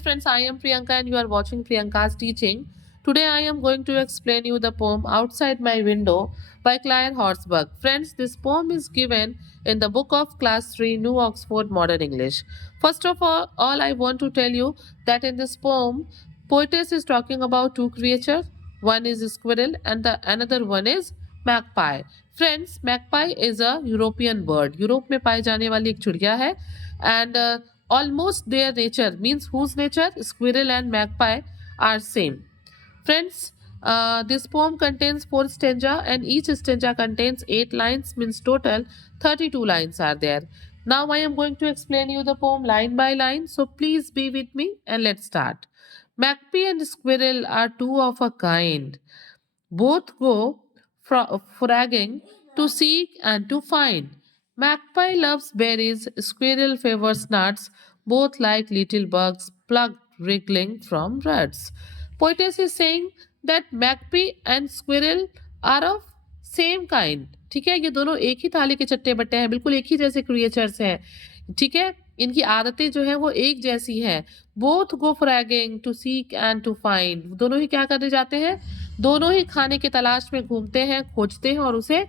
Friends, I am Priyanka and you are watching Priyanka's teaching. Today I am going to explain you the poem Outside My Window by Claire Horsburgh. Friends, this poem is given in the book of class 3 New Oxford Modern English. First of all I want to tell you that in this poem poetess is talking about two creatures. One is a squirrel and the another one is magpie. Friends, magpie is a European bird. Europe में पाई जाने वाली एक चिड़िया है and almost their nature means whose nature squirrel and magpie are same. Friends, this poem contains 4 stanza and each stanza contains 8 lines means total 32 lines are there. Now I am going to explain you the poem line by line, so please be with me and let's start. Magpie and squirrel are two of a kind. Both go frogging to seek and to find. Magpie loves berries, squirrel favors nuts, both like little bugs plucked wriggling from ruts. Poetess is saying that magpie and squirrel are of same kind. ठीक है, ये दोनों एक ही थाली के चट्टे बट्टे हैं, बिल्कुल एक ही जैसे क्रिएचर्स हैं. ठीक है, इनकी आदतें जो है वो एक जैसी हैं. Both go foraging to seek and to find. दोनों ही क्या करने जाते हैं? दोनों ही खाने की तलाश में घूमते हैं, खोजते हैं और उसे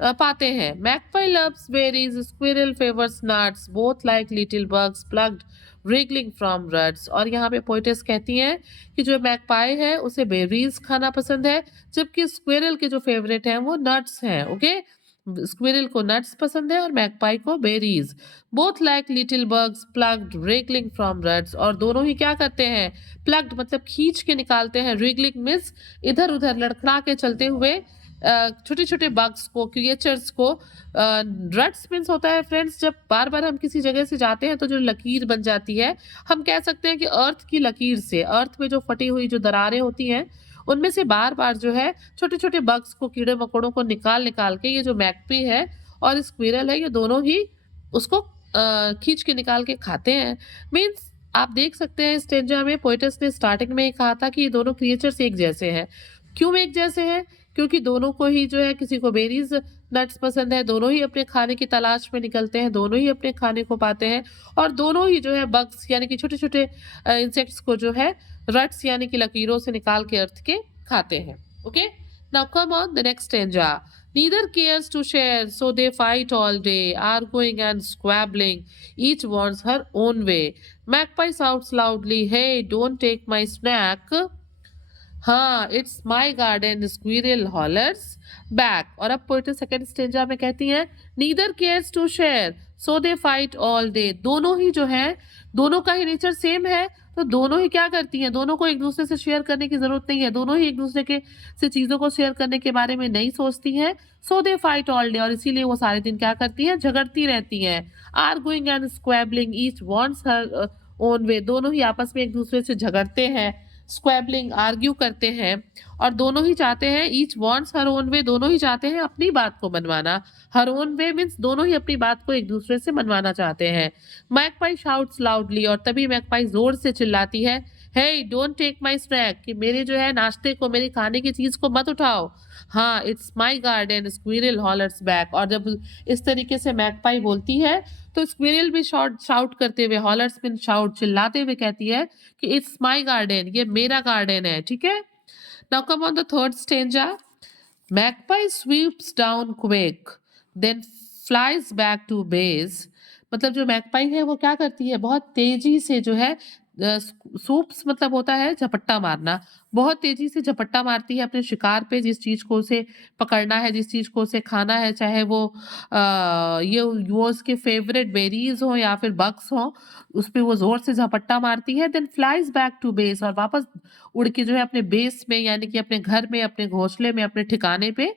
पाते हैं. Magpie loves berries, squirrel favours nuts, both like little bugs plugged wriggling from ruts. और यहाँ पे पोइटेस कहती हैं कि जो मैगपाई है उसे बेरीज खाना पसंद है, जबकि स्क्विरल के जो फेवरेट हैं वो नट्स हैं. ओके, स्क्विरल को नट्स पसंद है और मैगपाई को berries. Both like little bugs plugged wriggling from ruts. और दोनों ही क्या करते हैं? प्लग्ड मतलब खींच के निकालते हैं, wriggling मीन्स इधर उधर लड़खड़ा के चलते हुए छोटे छोटे बग्स को, क्रिएचर्स को. रट्स मीन्स होता है फ्रेंड्स जब बार बार हम किसी जगह से जाते हैं तो जो लकीर बन जाती है, हम कह सकते हैं कि अर्थ की लकीर से, अर्थ में जो फटी हुई जो दरारें होती हैं उनमें से बार बार जो है छोटे छोटे बग्स को, कीड़े मकोड़ों को निकाल निकाल के ये जो मैगपी है और स्क्विरल है ये दोनों ही उसको खींच के निकाल के खाते हैं. मीन्स आप देख सकते हैं स्टेंजा में पोइटस ने स्टार्टिंग में ही कहा था कि ये दोनों क्रिएचर्स एक जैसे हैं. क्यों एक जैसे हैं? क्योंकि दोनों को ही जो है, किसी को बेरीज नट्स पसंद है, दोनों ही अपने खाने की तलाश में निकलते हैं, दोनों ही अपने खाने को पाते हैं और दोनों ही जो है बग्स यानी कि छोटे छोटे इंसेक्ट्स को जो है रट्स यानी कि लकीरों से निकाल के अर्थ के खाते हैं. Okay, now come on the next stanza. Neither cares to share, so they fight all day, arguing and squabbling. Each wants her own way. Magpie shouts loudly, "Hey, don't take my snack." हाँ, it's my garden, squirrel hollers back. और अब poet second stanza में कहती हैं neither cares to share so they fight all day. दोनों ही जो है, दोनों का ही नेचर सेम है, तो दोनों ही क्या करती हैं? दोनों को एक दूसरे से शेयर करने की जरूरत नहीं है, दोनों ही एक दूसरे के से चीजों को शेयर करने के बारे में नहीं सोचती हैं. सो दे फाइट ऑल डे, और इसीलिए वो सारे दिन क्या करती हैं? झगड़ती रहती हैं. Arguing and squabbling, each wants her own way. दोनों ही आपस में एक दूसरे से झगड़ते हैं, स्क्वैबलिंग आर्ग्यू करते हैं और दोनों ही चाहते हैं, each wants her own way, दोनों ही चाहते हैं अपनी बात को मनवाना. हर ओन वे मीन्स दोनों ही अपनी बात को एक दूसरे से मनवाना चाहते हैं. मैगपाई शाउट्स लाउडली, और तभी मैगपाई जोर से चिल्लाती है, हे डोंट टेक माई स्नैक, कि मेरे जो है नाश्ते को, मेरी खाने की चीज को मत उठाओ. हाँ, it's my garden, squirrel hollers back. और जब इस तरीके से मैगपाई बोलती है तो स्क्विरल भी शाउट करते हुए, हॉलर्स मीन शाउट, चिल्लाते हुए कहती है कि इट्स माई गार्डन, ये मेरा गार्डन है. ठीक है, now come on the third stanza. Magpie sweeps down quick then flies back to base. मतलब जो मैगपाई है वो क्या करती है? बहुत तेजी से जो है, सूप्स मतलब होता है झपट्टा मारना, बहुत तेजी से झपट्टा मारती है अपने शिकार पे, जिस चीज को उसे पकड़ना है, जिस चीज को उसे खाना है, चाहे वो ये वो उसके फेवरेट बेरीज हो या फिर बग्स हो, उस पे वो जोर से झपट्टा मारती है. Then flies back to base, और वापस उड़ के जो है अपने बेस में यानी कि अपने घर में, अपने घोंसले में, अपने ठिकाने पे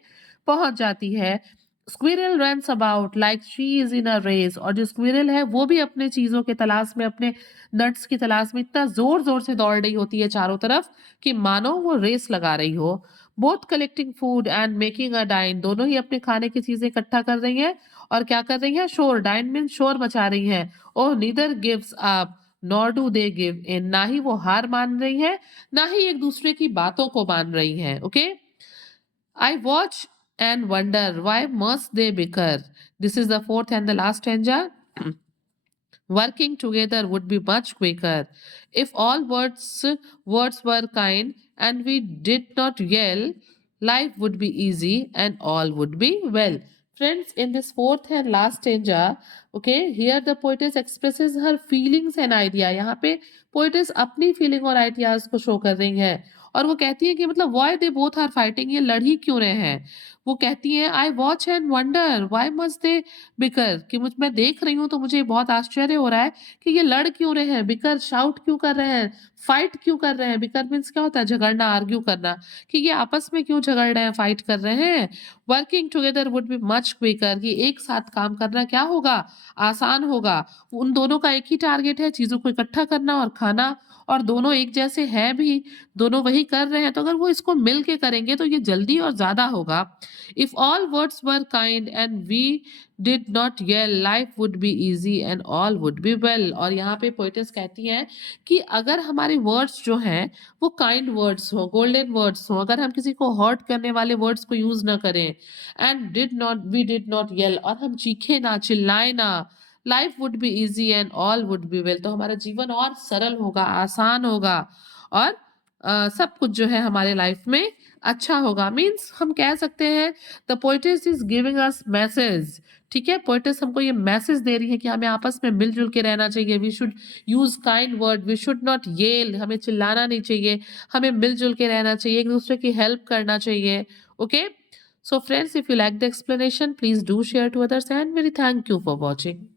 पहुंच जाती है. Squirrel runs about like she is in a race, और जो स्क्विरल है वो भी अपने चीजों के तलाश में, अपने नट्स की तलाश में इतना जोर जोर से दौड़ रही होती है चारों तरफ कि मानो वो रेस लगा रही हो. Both collecting food and making a dine, दोनों ही अपने खाने की चीजें इकट्ठा कर रही हैं और क्या कर रही हैं? शोर. डाइन मीन शोर मचा रही हैं. Oh neither gives up nor do they give in, ना ही वो हार मान रही है, ना ही एक दूसरे की बातों को मान रही हैं. Okay, I watch and wonder why must they bicker. This is the fourth and the last stanza. Working together would be much quicker. If all words were kind and we did not yell, life would be easy and all would be well. Friends, in this fourth and last stanza, okay, here the poetess expresses her feelings and idea. यहाँ पे poetess अपनी feeling और ideas को show कर रही है और वो कहती है कि मतलब why they both are fighting, ये लड़ ही क्यों रहे हैं. वो कहती है I watch and wonder why must they beaker, कि मैं देख रही हूँ तो मुझे बहुत आश्चर्य हो रहा है कि ये लड़ क्यों रहे हैं, बिकर शाउट क्यों कर रहे हैं, फाइट क्यों कर रहे हैं. बिकर मीन्स क्या होता है, झगड़ना, आर्ग्यू करना, कि ये आपस में क्यों झगड़ रहे हैं, फाइट कर रहे हैं. Working together would be much quicker, कि एक साथ काम करना क्या होगा, आसान होगा. उन दोनों का एक ही टारगेट है, चीज़ों को इकट्ठा करना और खाना, और दोनों एक जैसे हैं भी, दोनों वही कर रहे हैं, तो अगर वो इसको मिल के करेंगे तो ये जल्दी और ज़्यादा होगा. If all words were kind and we did not yell, life would be easy and all would be well. और यहाँ पे पोइटेस कहती हैं कि अगर हमारे वर्ड्स जो हैं वो काइंड वर्ड्स हों, गोल्डन वर्ड्स हों, अगर हम किसी को हर्ट करने वाले वर्ड्स को यूज़ ना करें, and we did not yell, और हम चीखें ना, चिल्लाएं ना, life would be easy and all would be well, तो हमारा जीवन और सरल होगा, आसान होगा, और सब कुछ जो है हमारे लाइफ में अच्छा होगा. मीन्स हम कह सकते हैं the poetess is giving us message. ठीक है, पोइटेस हमको ये मैसेज दे रही है कि हमें आपस में मिलजुल के रहना चाहिए. We should use kind word, we should not yell, हमें चिल्लाना नहीं चाहिए, हमें मिलजुल के रहना चाहिए, एक दूसरे की हेल्प करना चाहिए. Okay, so friends, if you like the explanation, please do share to others, and very thank you for watching.